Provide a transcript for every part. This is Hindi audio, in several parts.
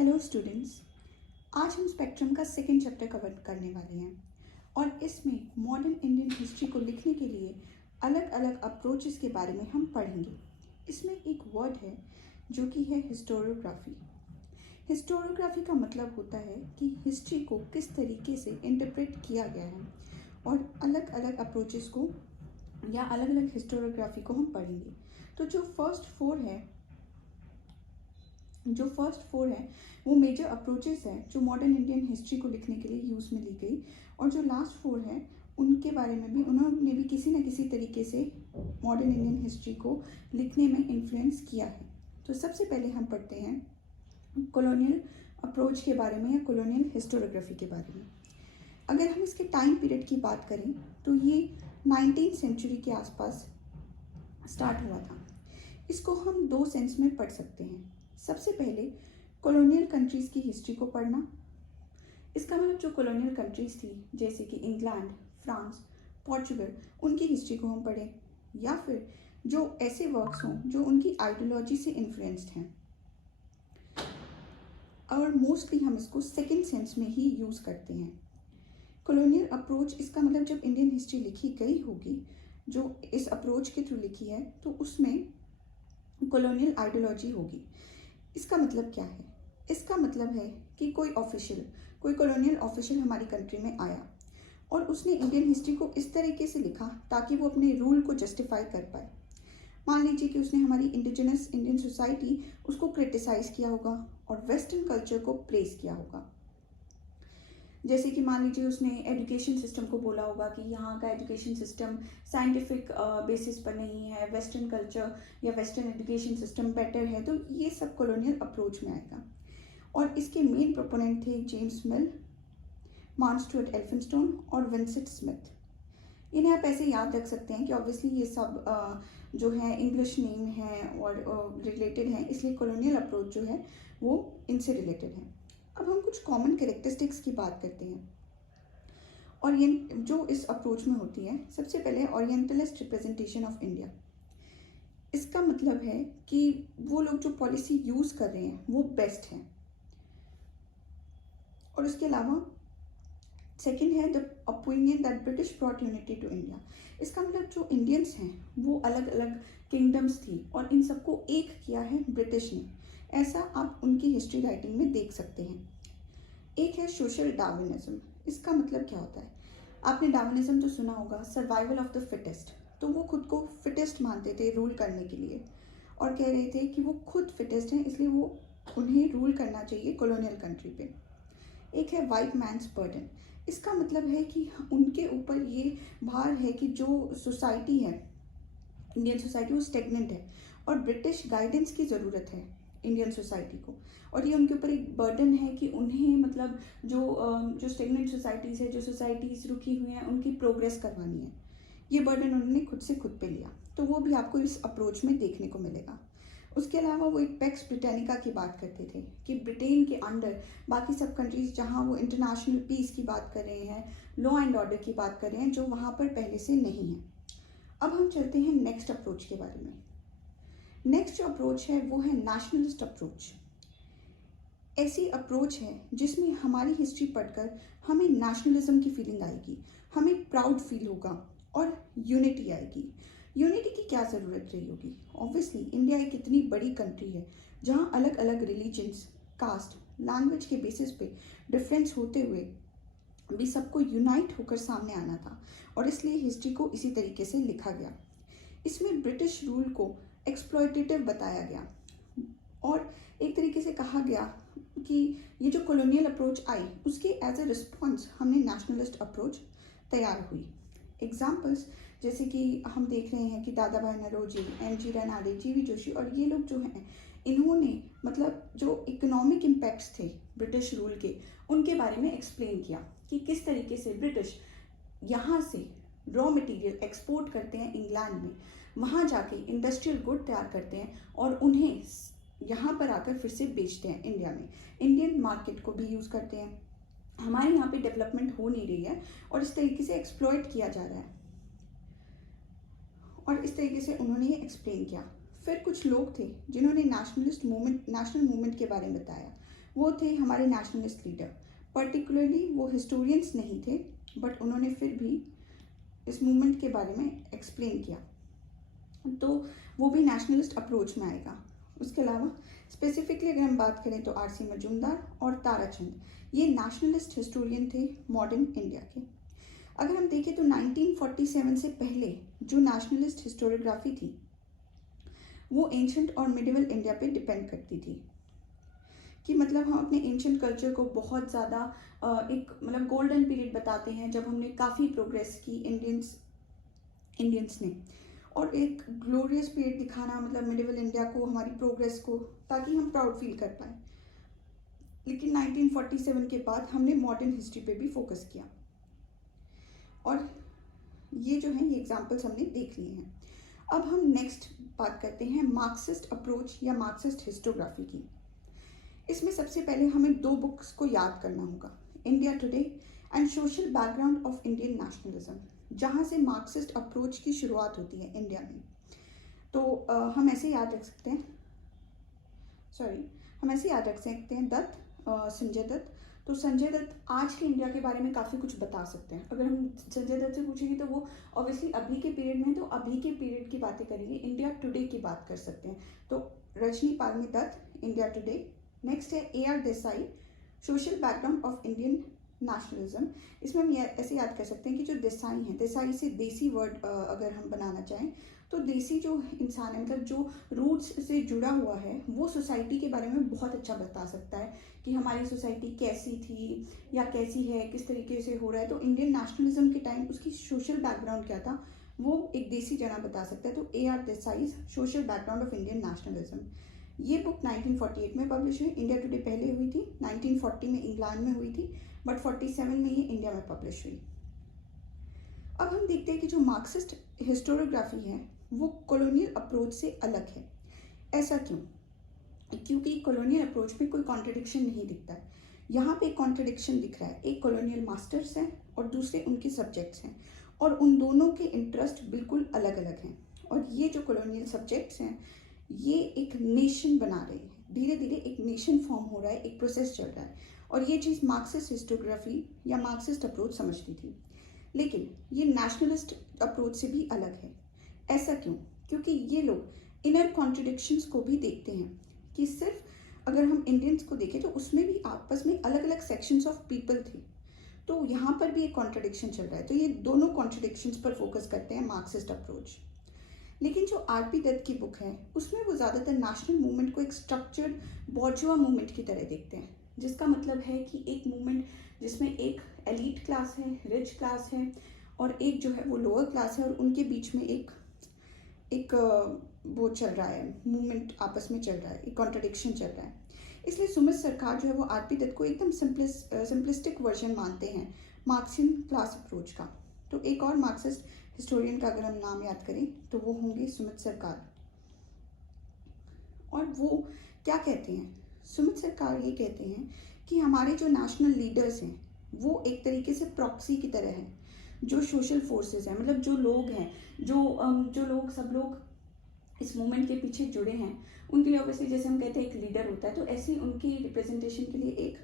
हेलो स्टूडेंट्स, आज हम स्पेक्ट्रम का सेकेंड चैप्टर कवर करने वाले हैं और इसमें मॉडर्न इंडियन हिस्ट्री को लिखने के लिए अलग अलग अप्रोचेस के बारे में हम पढ़ेंगे। इसमें एक वर्ड है जो कि है हिस्टोरियोग्राफी। हिस्टोरियोग्राफी का मतलब होता है कि हिस्ट्री को किस तरीके से इंटरप्रेट किया गया है और अलग अलग अप्रोचेस को या अलग अलग हिस्टोरियोग्राफी को हम पढ़ेंगे। तो जो फर्स्ट फोर है वो मेजर अप्रोचेस है जो मॉडर्न इंडियन हिस्ट्री को लिखने के लिए यूज़ में ली गई, और जो लास्ट फोर है उनके बारे में भी उन्होंने भी किसी न किसी तरीके से मॉडर्न इंडियन हिस्ट्री को लिखने में इन्फ्लुएंस किया है। तो सबसे पहले हम पढ़ते हैं कॉलोनियल अप्रोच के बारे में या कॉलोनियल हिस्टोरियोग्राफी के बारे में। अगर हम इसके टाइम पीरियड की बात करें तो ये 19th सेंचुरी के आसपास स्टार्ट हुआ था। इसको हम दो सेंस में पढ़ सकते हैं। सबसे पहले कॉलोनियल कंट्रीज़ की हिस्ट्री को पढ़ना। इसका मतलब जो कॉलोनियल कंट्रीज़ थी जैसे कि इंग्लैंड, फ्रांस, पोर्चुगल, उनकी हिस्ट्री को हम पढ़ें, या फिर जो ऐसे वर्क्स हों जो उनकी आइडियोलॉजी से इन्फ्लुएंस्ड हैं। और मोस्टली हम इसको सेकेंड सेंस में ही यूज़ करते हैं। कॉलोनियल अप्रोच, इसका मतलब जब इंडियन हिस्ट्री लिखी गई होगी जो इस अप्रोच के थ्रू लिखी है तो उसमें कॉलोनियल आइडियोलॉजी होगी। इसका मतलब क्या है? इसका मतलब है कि कोई कॉलोनियल ऑफिशियल हमारी कंट्री में आया और उसने इंडियन हिस्ट्री को इस तरीके से लिखा ताकि वो अपने रूल को जस्टिफाई कर पाए। मान लीजिए कि उसने हमारी इंडिजिनस इंडियन सोसाइटी उसको क्रिटिसाइज़ किया होगा और वेस्टर्न कल्चर को प्रेज किया होगा। जैसे कि मान लीजिए उसने एजुकेशन सिस्टम को बोला होगा कि यहाँ का एजुकेशन सिस्टम साइंटिफिक बेसिस पर नहीं है, वेस्टर्न कल्चर या वेस्टर्न एजुकेशन सिस्टम बेटर है। तो ये सब कॉलोनियल अप्रोच में आएगा। और इसके मेन प्रोपोनेंट थे जेम्स मिल, मार्क स्टुअर्ट एल्फिंस्टोन और विंसेंट स्मिथ। इन्हें आप ऐसे याद रख सकते हैं कि ऑब्वियसली ये सब जो है इंग्लिश नेम है और रिलेटेड हैं, इसलिए कॉलोनियल अप्रोच जो है वो इनसे रिलेटेड है। अब हम कुछ कॉमन कैरेक्टरिस्टिक्स की बात करते हैं और ये जो इस अप्रोच में होती है। सबसे पहले ओरिएंटलिस्ट रिप्रेजेंटेशन ऑफ इंडिया। इसका मतलब है कि वो लोग जो पॉलिसी यूज़ कर रहे हैं वो बेस्ट है। और इसके अलावा सेकेंड है the opinion that British brought unity to India. इसका मतलब जो इंडियंस हैं वो अलग अलग किंगडम्स थी और इन सबको एक किया है ब्रिटिश ने। ऐसा आप उनकी हिस्ट्री राइटिंग में देख सकते हैं। एक है सोशल डार्विनिज्म। इसका मतलब क्या होता है? आपने डार्विनिज्म तो सुना होगा, सर्वाइवल ऑफ द फिटेस्ट। तो वो खुद को फिटेस्ट मानते थे रूल करने के लिए और कह रहे थे कि वो खुद फिटेस्ट हैं, इसलिए वो उन्हें रूल करना चाहिए कॉलोनियल कंट्री पे। एक है वाइट मैन्स बर्डन। इसका मतलब है कि उनके ऊपर ये भार है कि जो सोसाइटी है, इंडियन सोसाइटी, वो स्टेगनेंट है और ब्रिटिश गाइडेंस की ज़रूरत है इंडियन सोसाइटी को। और ये उनके ऊपर एक बर्डन है कि उन्हें मतलब जो स्टेगनेंट सोसाइटीज़ है, जो सोसाइटीज़ रुकी हुई हैं, उनकी प्रोग्रेस करवानी है। ये बर्डन उन्होंने खुद पे लिया। तो वो भी आपको इस अप्रोच में देखने को मिलेगा। उसके अलावा वो एक पैक्स ब्रिटानिका की बात करते थे कि ब्रिटेन के अंडर बाकी सब कंट्रीज़ जहाँ वो इंटरनेशनल पीस की बात कर रहे हैं, लॉ एंड ऑर्डर की बात कर रहे हैं, जो वहाँ पर पहले से नहीं है। अब हम चलते हैं नेक्स्ट अप्रोच के बारे में। नेक्स्ट जो अप्रोच है वो है नेशनलिस्ट अप्रोच। ऐसी अप्रोच है जिसमें हमारी हिस्ट्री पढ़कर हमें नेशनलिज्म की फीलिंग आएगी, हमें प्राउड फील होगा और यूनिटी आएगी। यूनिटी की क्या ज़रूरत रही होगी? ऑब्वियसली इंडिया एक इतनी बड़ी कंट्री है जहाँ अलग अलग रिलीजन्स, कास्ट, लैंग्वेज के बेसिस पे डिफरेंस होते हुए भी सबको यूनाइट होकर सामने आना था और इसलिए हिस्ट्री को इसी तरीके से लिखा गया। इसमें ब्रिटिश रूल को एक्सप्लॉयटेटिव बताया गया और एक तरीके से कहा गया कि ये जो कॉलोनियल अप्रोच आई उसके एज ए रिस्पॉन्स हमने नेशनलिस्ट अप्रोच तैयार हुई। एग्जाम्पल्स जैसे कि हम देख रहे हैं कि दादा भाई नौरोजी, एम.जी. रनाडे, जी.वी. जोशी और ये लोग जो हैं, इन्होंने मतलब जो इकोनॉमिक इम्पैक्ट्स थे ब्रिटिश रूल के, उनके बारे में एक्सप्लेन किया कि किस तरीके से ब्रिटिश यहाँ से रॉ मटेरियल एक्सपोर्ट करते हैं इंग्लैंड में, वहाँ जाके इंडस्ट्रियल गुड तैयार करते हैं और उन्हें यहाँ पर आकर फिर से बेचते हैं इंडिया में। इंडियन मार्केट को भी यूज़ करते हैं। हमारे यहाँ पे डेवलपमेंट हो नहीं रही है और इस तरीके से एक्सप्लॉइट किया जा रहा है और इस तरीके से उन्होंने ये एक्सप्लेन किया। फिर कुछ लोग थे जिन्होंने नेशनल मूवमेंट के बारे में बताया। वो थे हमारे नेशनलिस्ट लीडर। पर्टिकुलरली वो हिस्टोरियंस नहीं थे, बट उन्होंने फिर भी इस मूवमेंट के बारे में एक्सप्लेन किया, तो वो भी नेशनलिस्ट अप्रोच में आएगा। उसके अलावा स्पेसिफिकली अगर हम बात करें तो आर.सी. मजूमदार और ताराचंद, ये नेशनलिस्ट हिस्टोरियन थे मॉडर्न इंडिया के। अगर हम देखें तो 1947 से पहले जो नेशनलिस्ट हिस्टोरियोग्राफी थी वो एंशंट और मिडिवल इंडिया पे डिपेंड करती थी, कि मतलब हम अपने एंशंट कल्चर को बहुत ज़्यादा एक मतलब गोल्डन पीरियड बताते हैं जब हमने काफ़ी प्रोग्रेस की इंडियंस ने, और एक ग्लोरियस पीरियड दिखाना मतलब मिडिवल इंडिया को, हमारी प्रोग्रेस को, ताकि हम प्राउड फील कर पाए। लेकिन 1947 के बाद हमने मॉडर्न हिस्ट्री पे भी फोकस किया, और ये जो है ये एग्जांपल्स हमने देख लिए हैं। अब हम नेक्स्ट बात करते हैं मार्क्सिस्ट अप्रोच या मार्क्सिस्ट हिस्टोग्राफी की। इसमें सबसे पहले हमें दो बुक्स को याद करना होगा, India today and social background of Indian nationalism, जहाँ से मार्क्सिस्ट अप्रोच की शुरुआत होती है इंडिया में। तो हम ऐसे याद रख सकते हैं, दत्त, संजय दत्त। तो संजय दत्त आज के इंडिया के बारे में काफ़ी कुछ बता सकते हैं। अगर हम संजय दत्त से पूछेंगे तो वो ऑब्वियसली अभी के पीरियड में, तो अभी के पीरियड की बातें करेंगे, इंडिया टुडे की बात कर सकते हैं। तो Rajani Palme Dutt, India Today. Next है A.R. Desai, social background of Indian nationalism. इसमें हम ऐसे याद कर सकते हैं कि जो देसाई हैं, देसाई से देसी वर्ड अगर हम बनाना चाहें तो देसी जो इंसान है, मतलब जो रूट्स से जुड़ा हुआ है, वो सोसाइटी के बारे में बहुत अच्छा बता सकता है कि हमारी सोसाइटी कैसी थी या कैसी है, किस तरीके से हो रहा है। तो इंडियन नेशनलिज्म के टाइम उसकी सोशल बैकग्राउंड क्या था, वो एक देसी जना बता सकता है। तो A.R. Desai, social background of Indian nationalism, ये बुक 1948 में पब्लिश हुई। इंडिया टुडे पहले हुई थी, 1940 में इंग्लैंड में हुई थी, बट 47 में ये इंडिया में पब्लिश हुई। अब हम देखते हैं कि जो मार्क्सिस्ट हिस्टोरियोग्राफी है वो कॉलोनियल अप्रोच से अलग है। ऐसा क्यों? क्योंकि कॉलोनियल अप्रोच में कोई कॉन्ट्रडिक्शन नहीं दिखता है। यहाँ पे एक कॉन्ट्रडिक्शन दिख रहा है, एक कॉलोनियल मास्टर्स हैं और दूसरे उनके सब्जेक्ट्स हैं, और उन दोनों के इंटरेस्ट बिल्कुल अलग अलग हैं। और ये जो कॉलोनियल सब्जेक्ट्स हैं ये एक नेशन बना रहे हैं, धीरे धीरे एक नेशन फॉर्म हो रहा है, एक प्रोसेस चल रहा है, और ये चीज़ मार्क्सिस्ट हिस्टोग्राफी या मार्क्सिस्ट अप्रोच समझती थी। लेकिन ये नेशनलिस्ट अप्रोच से भी अलग है। ऐसा क्यों? क्योंकि ये लोग इनर कॉन्ट्रडिक्शंस को भी देखते हैं, कि सिर्फ अगर हम इंडियंस को देखें तो उसमें भी आपस में अलग अलग सेक्शंस ऑफ पीपल थे, तो यहाँ पर भी एक कॉन्ट्रडिक्शन चल रहा है। तो ये दोनों कॉन्ट्रडिक्शंस पर फोकस करते हैं मार्क्सिस्ट अप्रोच। लेकिन जो R.P. दत्त की बुक है उसमें वो ज़्यादातर नेशनल मूवमेंट को एक स्ट्रक्चर्ड बॉर्जुआ मूवमेंट की तरह देखते हैं, जिसका मतलब है कि एक मूवमेंट जिसमें एक एलीट क्लास है, रिच क्लास है, और एक जो है वो लोअर क्लास है, और उनके बीच में एक वो चल रहा है, मूवमेंट आपस में चल रहा है, एक कॉन्ट्रडिक्शन चल रहा है। इसलिए सुमित सरकार जो है वो R.P. दत्त को एकदम सिंपलिस्टिक वर्जन मानते हैं मार्क्सियन क्लास अप्रोच का। तो एक और मार्क्सिस्ट हिस्टोरियन का अगर हम नाम याद करें तो वो होंगे सुमित सरकार। और वो क्या कहते हैं? सुमित सरकार ये कहते हैं कि हमारे जो नेशनल लीडर्स हैं वो एक तरीके से प्रॉक्सी की तरह हैं, जो सोशल फोर्सेस हैं, मतलब जो लोग हैं, जो लोग सब लोग इस मूवमेंट के पीछे जुड़े हैं, उनके लिए ऑब्वियसली जैसे हम कहते हैं एक लीडर होता है, तो ऐसे ही उनकी रिप्रेजेंटेशन के लिए एक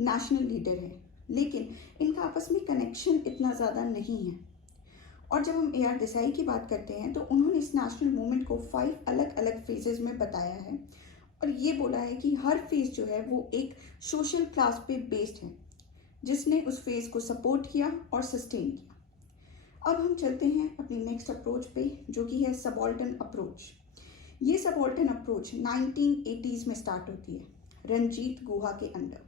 नेशनल लीडर है। लेकिन इनका आपस में कनेक्शन इतना ज़्यादा नहीं है। और जब हम A.R. देसाई की बात करते हैं तो उन्होंने इस नेशनल मूवमेंट को 5 अलग अलग फेजेस में बताया है, और ये बोला है कि हर फेज जो है वो एक सोशल क्लास पे बेस्ड है, जिसने उस फेज को सपोर्ट किया और सस्टेन किया। अब हम चलते हैं अपनी नेक्स्ट अप्रोच पे, जो कि है सबॉल्टन अप्रोच। ये सबॉल्टन अप्रोच 1980s में स्टार्ट होती है रंजीत गुहा के अंडर।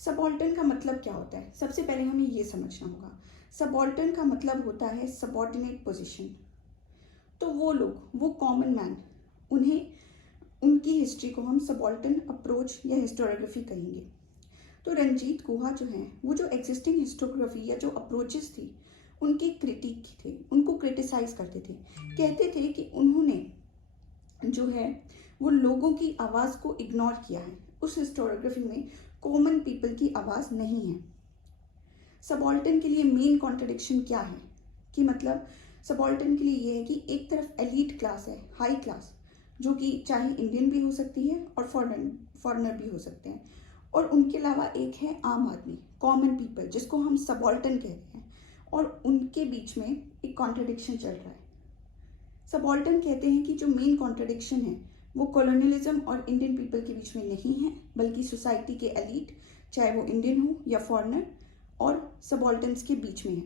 सबॉल्टन का मतलब क्या होता है? सबसे पहले हमें ये समझना होगा, सबॉल्टन का मतलब होता है सबॉर्डिनेट पोजीशन। तो वो लोग, वो कॉमन मैन, उनकी हिस्ट्री को हम सबॉल्टन अप्रोच या हिस्टोरियोग्राफी कहेंगे। तो रंजीत गुहा जो हैं वो जो एग्जिस्टिंग हिस्टोग्राफी या जो अप्रोचेस थी उनकी क्रिटिक थे, उनको क्रिटिसाइज करते थे, कहते थे कि उन्होंने जो है वो लोगों की आवाज़ को इग्नोर किया है, उस हिस्टोरियोग्राफी में कॉमन पीपल की आवाज़ नहीं है। सबॉल्टन के लिए मेन कॉन्ट्रडिक्शन क्या है, कि मतलब सबॉल्टन के लिए ये है कि एक तरफ एलीट क्लास है, हाई क्लास, जो कि चाहे इंडियन भी हो सकती है और फॉरेनर भी हो सकते हैं। और उनके अलावा एक है आम आदमी, कॉमन पीपल, जिसको हम सबॉल्टन कहते हैं, और उनके बीच में एक कॉन्ट्रडिक्शन चल रहा है। सबॉल्टन कहते हैं कि जो मेन कॉन्ट्रडिक्शन है वो कॉलोनियलिज्म और इंडियन पीपल के बीच में नहीं है, बल्कि सोसाइटी के एलीट, चाहे वो इंडियन हो या फॉरेनर, और सबॉल्टन्स के बीच में है।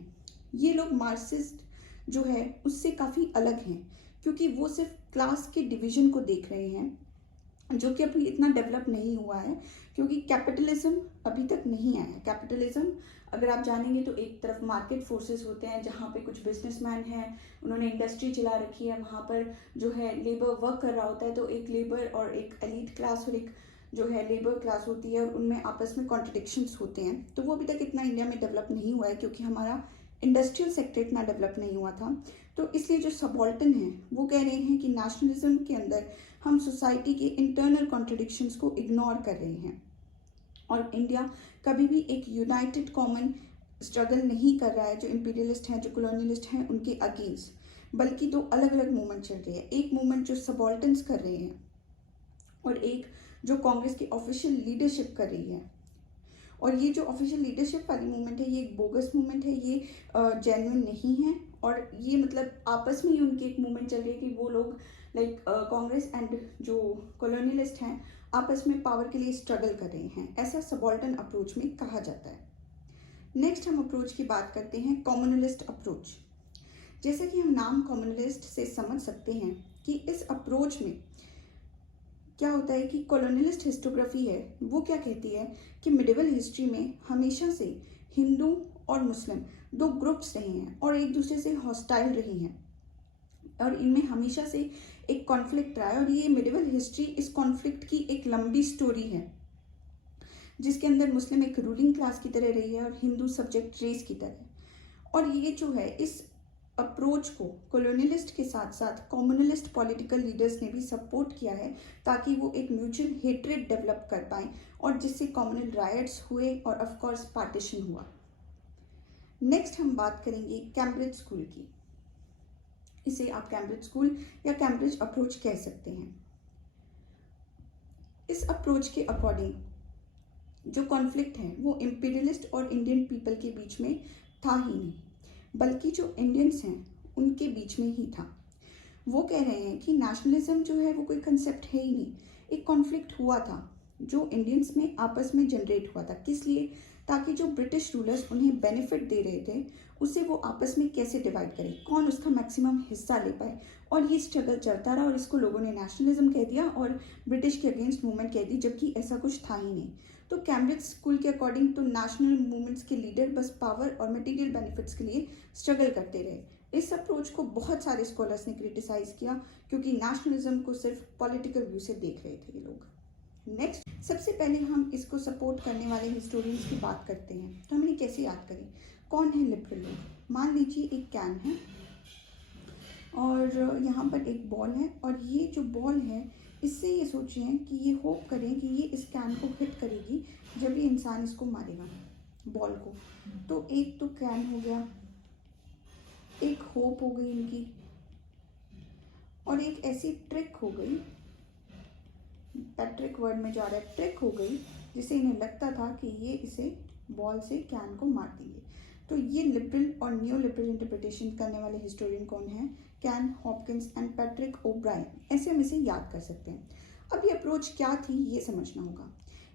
ये लोग मार्क्सिस्ट जो है उससे काफ़ी अलग हैं, क्योंकि वो सिर्फ क्लास के डिवीजन को देख रहे हैं, जो कि अभी इतना डेवलप नहीं हुआ है, क्योंकि कैपिटलिज्म अभी तक नहीं आया। कैपिटलिज्म अगर आप जानेंगे तो एक तरफ मार्केट फोर्सेस होते हैं, जहाँ पे कुछ बिजनेसमैन हैं, उन्होंने इंडस्ट्री चला रखी है, वहाँ पर जो है लेबर वर्क कर रहा होता है, तो एक लेबर और एक एलीट क्लास और एक जो है लेबर क्लास होती है, और उनमें आपस में कॉन्ट्रडिक्शंस होते हैं। तो वो अभी तक इतना इंडिया में डेवलप नहीं हुआ है, क्योंकि हमारा इंडस्ट्रियल सेक्टर इतना डेवलप नहीं हुआ था। तो इसलिए जो सबॉल्टन हैं वो कह रहे हैं कि नेशनलिज्म के अंदर हम सोसाइटी के इंटरनल कॉन्ट्रडिक्शंस को इग्नोर कर रहे हैं, और इंडिया कभी भी एक यूनाइटेड कॉमन स्ट्रगल नहीं कर रहा है जो इंपीरियलिस्ट हैं, जो कॉलोनियलिस्ट हैं, उनके अगेंस्ट, बल्कि दो अलग अलग मूवमेंट चल रही है। एक मूवमेंट जो सबॉल्टन्स कर रहे हैं, और एक जो कांग्रेस की ऑफिशियल लीडरशिप कर रही है। और ये जो ऑफिशियल लीडरशिप वाली मूवमेंट है, ये एक बोगस मूवमेंट है, ये जेन्युइन नहीं है, और ये मतलब आपस में ही उनकी एक मूवमेंट चल रही है कि वो लोग लाइक कांग्रेस एंड जो कॉलोनियलिस्ट हैं आपस में पावर के लिए स्ट्रगल कर रहे हैं। ऐसा सबॉल्टन अप्रोच में कहा जाता है। नेक्स्ट हम अप्रोच की बात करते हैं, कॉम्युनलिस्ट अप्रोच। जैसा कि हम नाम कॉम्युनलिस्ट से समझ सकते हैं कि इस अप्रोच में क्या होता है कि कॉलोनियलिस्ट हिस्टोग्राफी है वो क्या कहती है कि मिडिवल हिस्ट्री में हमेशा से हिंदू और मुस्लिम दो ग्रुप्स रहे हैं और एक दूसरे से हॉस्टाइल रही हैं, और इनमें हमेशा से एक कॉन्फ्लिक्ट रहा है। और ये मिडिवल हिस्ट्री इस कॉन्फ्लिक्ट की एक लंबी स्टोरी है, जिसके अंदर मुस्लिम एक रूलिंग क्लास की तरह रही है और हिंदू सब्जेक्ट रेस की तरह। और ये जो है इस अप्रोच को कॉलोनियलिस्ट के साथ साथ कम्युनलिस्ट पॉलिटिकल लीडर्स ने भी सपोर्ट किया है, ताकि वो एक म्यूचुअल हेट्रेड डेवलप कर पाएं, और जिससे कम्युनल रायट्स हुए और ऑफ कोर्स पार्टीशन हुआ। नेक्स्ट हम बात करेंगे कैम्ब्रिज स्कूल की। इसे आप कैम्ब्रिज स्कूल या कैम्ब्रिज अप्रोच कह सकते हैं। इस अप्रोच के अकॉर्डिंग जो कॉन्फ्लिक्ट है वो इंपीरियलिस्ट और इंडियन पीपल के बीच में था ही नहीं, बल्कि जो इंडियंस हैं उनके बीच में ही था। वो कह रहे हैं कि नेशनलिज्म जो है वो कोई कंसेप्ट है ही नहीं, एक कॉन्फ्लिक्ट हुआ था जो इंडियंस में आपस में जनरेट हुआ था। किस लिए? ताकि जो ब्रिटिश रूलर्स उन्हें बेनिफिट दे रहे थे उसे वो आपस में कैसे डिवाइड करें, कौन उसका मैक्सिमम हिस्सा ले पाए। और ये स्ट्रगल चलता रहा और इसको लोगों ने नेशनलिज्म कह दिया और ब्रिटिश के अगेंस्ट मूवमेंट कह दी, जबकि ऐसा कुछ था ही नहीं। तो कैम्ब्रिज स्कूल के अकॉर्डिंग तो नेशनल मूवमेंट्स के लीडर बस पावर और मटेरियल बेनिफिट्स के लिए स्ट्रगल करते रहे। इस अप्रोच को बहुत सारे स्कॉलर्स ने क्रिटिसाइज किया, क्योंकि नेशनलिज्म को सिर्फ पॉलिटिकल व्यू से देख रहे थे ये लोग। नेक्स्ट, सबसे पहले हम इसको सपोर्ट करने वाले हिस्टोरियंस की बात करते हैं। तो हम इन्हें कैसे याद करें? कौन है लिबरल लोग? मान लीजिए एक कैन है और यहाँ पर एक बॉल है, और ये जो बॉल है इससे ये सोचें कि ये होप करें कि ये इस कैन को हिट करेगी जब ये इंसान इसको मारेगा बॉल को। तो एक तो कैन हो गया, एक होप हो गई इनकी, और एक ऐसी ट्रिक हो गई, पैट्रिक वर्ड में जा रहा है, ट्रिक हो गई, जिसे इन्हें लगता था कि ये इसे बॉल से कैन को मार देंगे। तो ये लिबरल और न्यू लिबरल इंटरप्रिटेशन करने वाले हिस्टोरियन कौन है? Can, Hopkins and Patrick O'Brien. ऐसे हम इसे याद कर सकते हैं। अब ये अप्रोच क्या थी ये समझना होगा।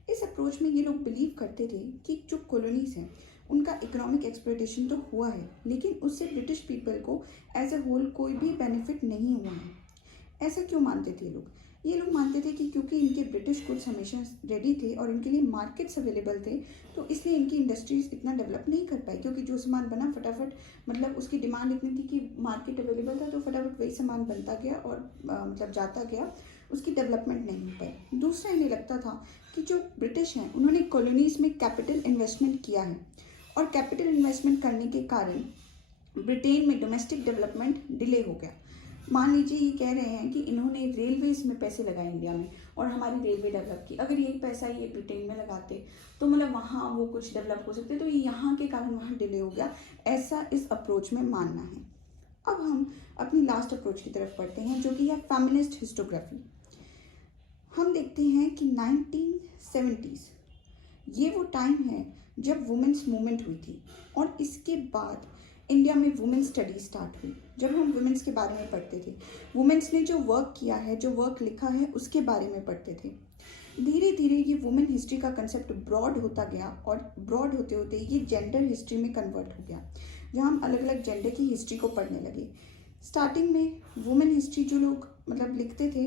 इस अप्रोच में ये लोग बिलीव करते थे कि जो कॉलोनीज हैं उनका इकोनॉमिक एक्सप्लॉयटेशन तो हुआ है, लेकिन उससे ब्रिटिश पीपल को एज ए होल कोई भी बेनिफिट नहीं हुआ है। ऐसा क्यों मानते थे लोग? ये लोग मानते थे कि क्योंकि इनके ब्रिटिश गुड्स हमेशा रेडी थे और इनके लिए मार्केट्स अवेलेबल थे, तो इसलिए इनकी इंडस्ट्रीज इतना डेवलप नहीं कर पाई, क्योंकि जो सामान बना फटाफट, मतलब उसकी डिमांड इतनी थी कि मार्केट अवेलेबल था, तो फटाफट वही सामान बनता गया और मतलब जाता गया, उसकी डेवलपमेंट नहीं हो पाई। दूसरा, इन्हें लगता था कि जो ब्रिटिश हैं उन्होंने कॉलोनीज में कैपिटल इन्वेस्टमेंट किया है, और कैपिटल इन्वेस्टमेंट करने के कारण ब्रिटेन में डोमेस्टिक डेवलपमेंट डिले हो गया। मान लीजिए ये कह रहे हैं कि इन्होंने रेलवेज में पैसे लगाए इंडिया में और हमारी रेलवे डेवलप की, अगर यही पैसा ये ब्रिटेन में लगाते तो मतलब वहाँ वो कुछ डेवलप हो सकते, तो ये यहाँ के कारण वहाँ डिले हो गया, ऐसा इस अप्रोच में मानना है। अब हम अपनी लास्ट अप्रोच की तरफ पढ़ते हैं, जो कि है फेमिनिस्ट हिस्टोग्राफी। हम देखते हैं कि 1970s ये वो टाइम है जब वुमेन्स मूवमेंट हुई थी, और इसके बाद इंडिया में वुमेन्स स्टडी स्टार्ट हुई। जब हम वुमेन्स के बारे में पढ़ते थे, वुमेन्स ने जो वर्क किया है, जो वर्क लिखा है, उसके बारे में पढ़ते थे। धीरे धीरे ये वुमेन हिस्ट्री का कंसेप्ट ब्रॉड होता गया, और ब्रॉड होते होते ये जेंडर हिस्ट्री में कन्वर्ट हो गया, जहाँ हम अलग अलग जेंडर की हिस्ट्री को पढ़ने लगे। स्टार्टिंग में वुमेन हिस्ट्री जो लोग मतलब लिखते थे,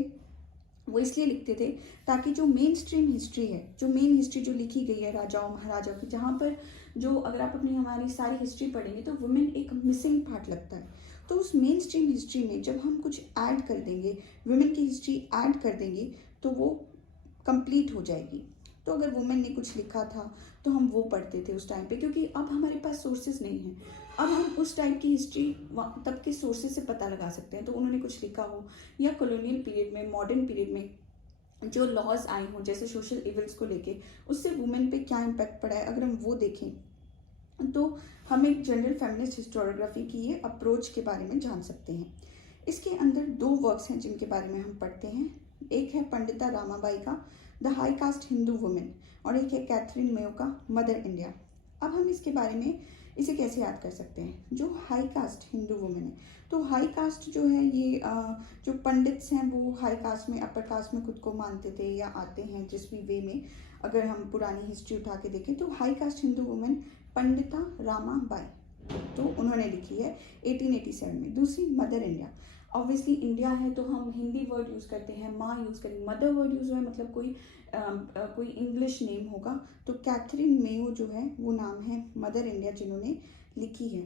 वो इसलिए लिखते थे ताकि जो मेन स्ट्रीम हिस्ट्री है, जो मेन हिस्ट्री जो लिखी गई है राजाओं महाराजाओं की, जहाँ पर जो अगर आप अपनी हमारी सारी हिस्ट्री पढ़ेंगे तो वुमेन एक मिसिंग पार्ट लगता है। तो उस मेन स्ट्रीम हिस्ट्री में जब हम कुछ ऐड कर देंगे, वुमेन की हिस्ट्री ऐड कर देंगे, तो वो कंप्लीट हो जाएगी। तो अगर वुमेन ने कुछ लिखा था तो हम वो पढ़ते थे उस टाइम पे, क्योंकि अब हमारे पास सोर्सेज नहीं हैं। अब हम उस टाइप की हिस्ट्री तब के सोर्सेज से पता लगा सकते हैं। तो उन्होंने कुछ लिखा हो, या कॉलोनियल पीरियड में, मॉडर्न पीरियड में जो लॉज आए हों जैसे सोशल इवल्स को लेके, उससे वुमेन पे क्या इम्पैक्ट पड़ा है, अगर हम वो देखें तो हम एक जनरल फेमिनिस्ट हिस्टोरियोग्राफी की ये अप्रोच के बारे में जान सकते हैं। इसके अंदर दो वर्क्स हैं जिनके बारे में हम पढ़ते हैं। एक है पंडिता रामाबाई का the high cast Hindu women, और एक है कैथरीन मेयो का मदर इंडिया। अब हम इसके बारे में इसे कैसे याद कर सकते हैं। जो हाई कास्ट हिंदू वुमेन है, तो हाई कास्ट जो है ये जो पंडित्स हैं वो हाई कास्ट में, अपर कास्ट में खुद को मानते थे या आते हैं जिस भी वे में। अगर हम पुरानी हिस्ट्री उठा के देखें तो high cast Hindu women Pandita Ramabai, तो उन्होंने लिखी है 1887 में। दूसरी मदर इंडिया, ऑब्वियसली इंडिया है तो हम हिंदी वर्ड यूज़ करते हैं, माँ यूज़ करेंगे। मदर वर्ड यूज़ हुआ है मतलब कोई इंग्लिश नेम होगा, तो कैथरीन मेयो जो है वो नाम है मदर इंडिया जिन्होंने लिखी है।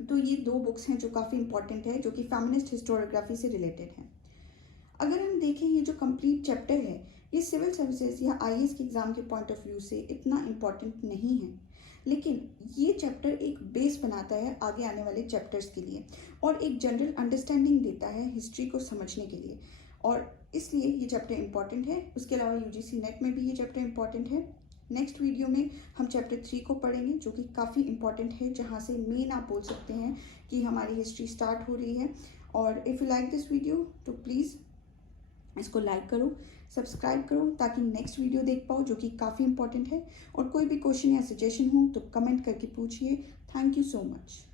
तो ये दो बुक्स हैं जो काफ़ी इंपॉर्टेंट है, जो कि फेमिनिस्ट हिस्टोरियोग्राफी से रिलेटेड है। अगर हम देखें ये जो कंप्लीट चैप्टर है, ये सिविल सर्विसेज या आईएएस के एग्ज़ाम के पॉइंट ऑफ व्यू से इतना इम्पॉर्टेंट नहीं है, लेकिन ये चैप्टर एक बेस बनाता है आगे आने वाले चैप्टर्स के लिए, और एक जनरल अंडरस्टैंडिंग देता है हिस्ट्री को समझने के लिए, और इसलिए ये चैप्टर इंपॉर्टेंट है। उसके अलावा यूजीसी नेट में भी ये चैप्टर इंपॉर्टेंट है। नेक्स्ट वीडियो में हम चैप्टर 3 को पढ़ेंगे, जो कि काफ़ी इंपॉर्टेंट है, जहाँ से मेन आप बोल सकते हैं कि हमारी हिस्ट्री स्टार्ट हो रही है। और if you like this video तो प्लीज़ इसको लाइक करो, सब्सक्राइब करो, ताकि नेक्स्ट वीडियो देख पाओ, जो कि काफ़ी इंपॉर्टेंट है। और कोई भी क्वेश्चन या सजेशन हो तो कमेंट करके पूछिए। Thank you so much.